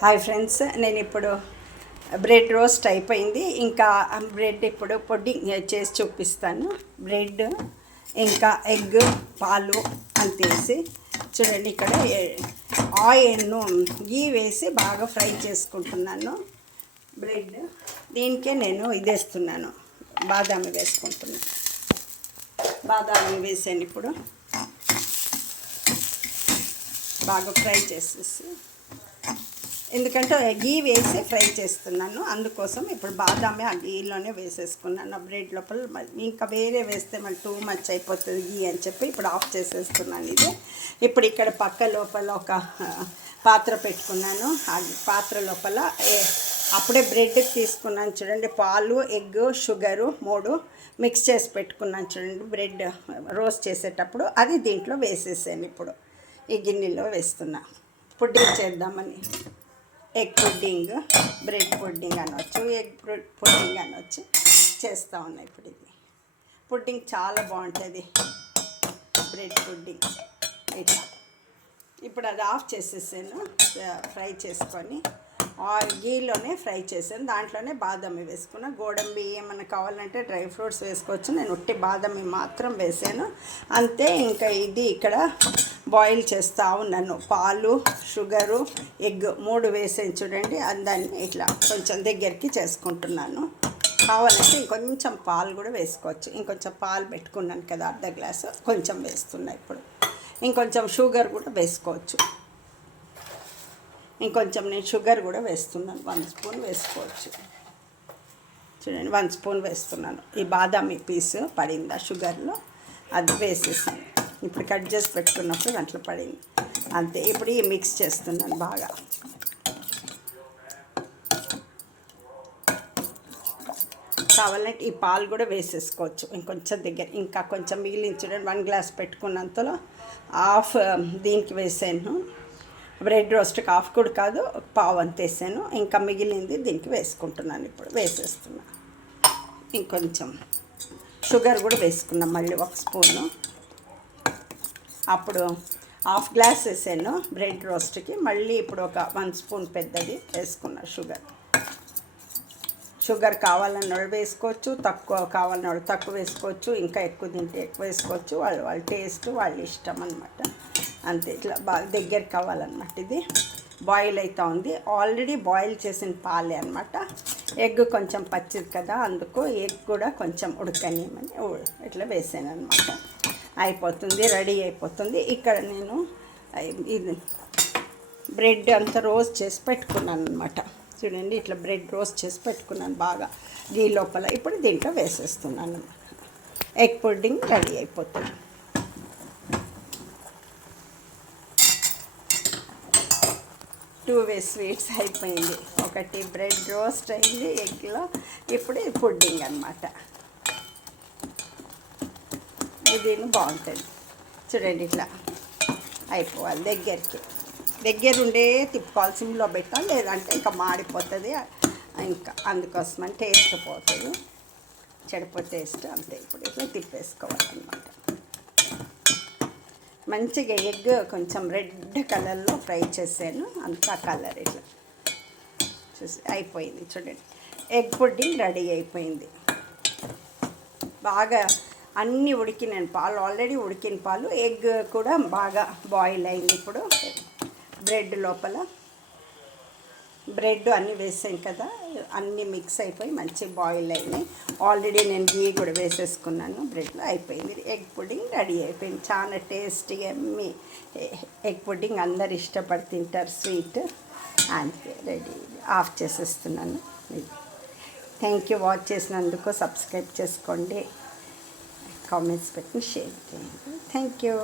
Hi friends, నేను ఇప్పుడు bread roast అయిపోయింది. ఇంకా బ్రెడ్ ఇప్పుడు పుడ్డింగ్ చేసి చూపిస్తాను. బ్రెడ్ ఇంకా ఎగ్, పాలు అంతేసి చూడండి. ఇక్కడ ఆయిల్ను గీ వేసి బాగా ఫ్రై చేసుకుంటున్నాను. బ్రెడ్ దీనికే నేను ఇది వేస్తున్నాను, బాదామి వేసుకుంటున్నాను. బాదామి వేసాను. ఇప్పుడు బాగా ఫ్రై చేసేసి, ఎందుకంటే గీ వేసి ఫ్రై చేస్తున్నాను, అందుకోసం ఇప్పుడు బాదామి ఆ గీలోనే వేసేసుకున్నాను. బ్రెడ్ లోపల ఇంకా వేరే వేస్తే మళ్ళీ టూ మచ్ అయిపోతుంది గీ అని చెప్పి ఇప్పుడు ఆఫ్ చేసేస్తున్నాను. ఇది ఇప్పుడు ఇక్కడ పక్క లోపల ఒక పాత్ర పెట్టుకున్నాను. ఆ పాత్ర లోపల అప్పుడే బ్రెడ్కి తీసుకున్నాను చూడండి. పాలు, ఎగ్, షుగరు 3 మిక్స్ చేసి పెట్టుకున్నాను చూడండి. బ్రెడ్ రోస్ట్ చేసేటప్పుడు అది దీంట్లో వేసేసాను. ఇప్పుడు ఈ గిన్నెలో వేస్తున్నా. పుడ్డింగ్ చేద్దామని. ఎగ్ పుడ్డింగ్, బ్రెడ్ పుడ్డింగ్ అనవచ్చు, ఎగ్ పుడ్డింగ్ అనవచ్చు, చేస్తూ ఉన్నాయి. ఇప్పుడు ఇది పుడ్డింగ్ చాలా బాగుంటుంది, బ్రెడ్ పుడ్డింగ్. ఇట్లా ఇప్పుడు అది ఆఫ్ చేసేసాను. ఫ్రై చేసుకొని గీలోనే ఫ్రై చేశాను. దాంట్లోనే బాదామి వేసుకున్నా. గోడంబి ఏమన్నా కావాలంటే డ్రై ఫ్రూట్స్ వేసుకోవచ్చు. నేను ఉట్టి బాదామి మాత్రం వేసాను అంతే. ఇంకా ఇది ఇక్కడ బాయిల్ చేస్తూ ఉన్నాను. పాలు, షుగరు, ఎగ్ 3 వేసాను చూడండి. దాన్ని ఇట్లా కొంచెం దగ్గరికి చేసుకుంటున్నాను. కావాలంటే ఇంకొంచెం పాలు కూడా వేసుకోవచ్చు. ఇంకొంచెం పాలు పెట్టుకున్నాను కదా, అర్ధ గ్లాసు, కొంచెం వేస్తున్నా. ఇప్పుడు ఇంకొంచెం షుగర్ కూడా వేసుకోవచ్చు. ఇంకొంచెం నేను షుగర్ కూడా వేస్తున్నాను. 1 స్పూన్ వేసుకోవచ్చు చూడండి. 1 స్పూన్ వేస్తున్నాను. ఈ బాదామి పీసు పడిందా షుగర్లో, అది వేసేసాను. ఇప్పుడు కట్ చేసి పెట్టుకున్నప్పుడు దాంట్లో పడింది అంతే. ఇప్పుడు ఈ మిక్స్ చేస్తున్నాను బాగా. కావాలంటే ఈ పాలు కూడా వేసేసుకోవచ్చు. ఇంకొంచెం దగ్గర ఇంకా కొంచెం మిగిలించడం 1 గ్లాస్ పెట్టుకున్నంతలో హాఫ్ దీనికి వేసాను. బ్రెడ్ రోస్ట్కి హాఫ్ కూడా కాదు, పావు అంత వేసాను. ఇంకా మిగిలింది దీనికి వేసుకుంటున్నాను. ఇప్పుడు వేసేస్తున్నాను. ఇంకొంచెం షుగర్ కూడా వేసుకున్నాం మళ్ళీ 1 స్పూను. అప్పుడు హాఫ్ గ్లాస్ వేసాను బ్రెడ్ రోస్ట్కి. మళ్ళీ ఇప్పుడు ఒక 1 స్పూన్ పెద్దది వేసుకున్నా షుగర్. షుగర్ కావాలన్న వాళ్ళు వేసుకోవచ్చు, తక్కువ కావాలన్న వాళ్ళు తక్కువ వేసుకోవచ్చు, ఇంకా ఎక్కువ తింటే ఎక్కువ వేసుకోవచ్చు. వాళ్ళ టేస్ట్, వాళ్ళ ఇష్టం అన్నమాట. అంతే. ఇట్లా బాగా దగ్గర కావాలన్నమాట. ఇది బాయిల్ అవుతూ ఉంది. ఆల్రెడీ బాయిల్ చేసిన పాలే అనమాట. ఎగ్ కొంచెం పచ్చిది కదా, అందుకు ఎగ్ కూడా కొంచెం ఉడకనియమని ఇట్లా వేసాను అనమాట. అయిపోతుంది, రెడీ అయిపోతుంది. ఇక్కడ నేను ఇది బ్రెడ్ అంతా రోస్ట్ చేసి పెట్టుకున్నాను అనమాట. చూడండి, ఇట్లా బ్రెడ్ రోస్ట్ చేసి పెట్టుకున్నాను బాగా గీ లోపల. ఇప్పుడు దీంట్లో వేసేస్తున్నాను. ఎగ్ పుడ్డింగ్ రెడీ అయిపోతుంది. 2 వే స్వీట్స్ అయిపోయింది. ఒకటి బ్రెడ్ రోస్ట్ అయింది ఎగ్లో, ఇప్పుడు పుడ్డింగ్ అనమాట. ఇది బాగుంటుంది చూడండి. ఇట్లా అయిపోవాలి. దగ్గరుండే తిప్పుకోవాలి. సిమ్లో పెట్టాలి, లేదంటే ఇంకా మాడిపోతుంది. ఇంకా అందుకోసమని టేస్ట్ పోతుంది, చెడిపో టేస్ట్. అంతే. ఇప్పుడు ఇట్లా తిప్పేసుకోవాలన్నమాట. మంచిగా ఎగ్ కొంచెం రెడ్ కలర్లో ఫ్రై చేశాను, అంతా కలర్ ఇట్లా చూసి అయిపోయింది చూడండి. ఎగ్ పుడ్డింగ్ రెడీ అయిపోయింది. బాగా అన్నీ ఉడికినాను. పాలు ఆల్రెడీ ఉడికిన పాలు, ఎగ్ కూడా బాగా బాయిల్ అయింది. ఇప్పుడు బ్రెడ్ లోపల బ్రెడ్ అన్నీ వేసాను కదా, అన్నీ మిక్స్ అయిపోయి మంచి బాయిల్ అయినాయి. ఆల్రెడీ నేను గీ కూడా వేసేసుకున్నాను. బ్రెడ్లో అయిపోయింది. ఎగ్ పుడ్డింగ్ రెడీ అయిపోయింది. చాలా టేస్టీగా ఎమ్మీ ఎగ్ పుడ్డింగ్ అందరు ఇష్టపడి తింటారు, స్వీట్. అంతే, రెడీ. ఆఫ్ చేసేస్తున్నాను. Thank you. వాచ్ చేసినందుకు సబ్స్క్రైబ్ చేసుకోండి, కామెంట్స్ పెట్టి షేర్ చేయండి. Thank you.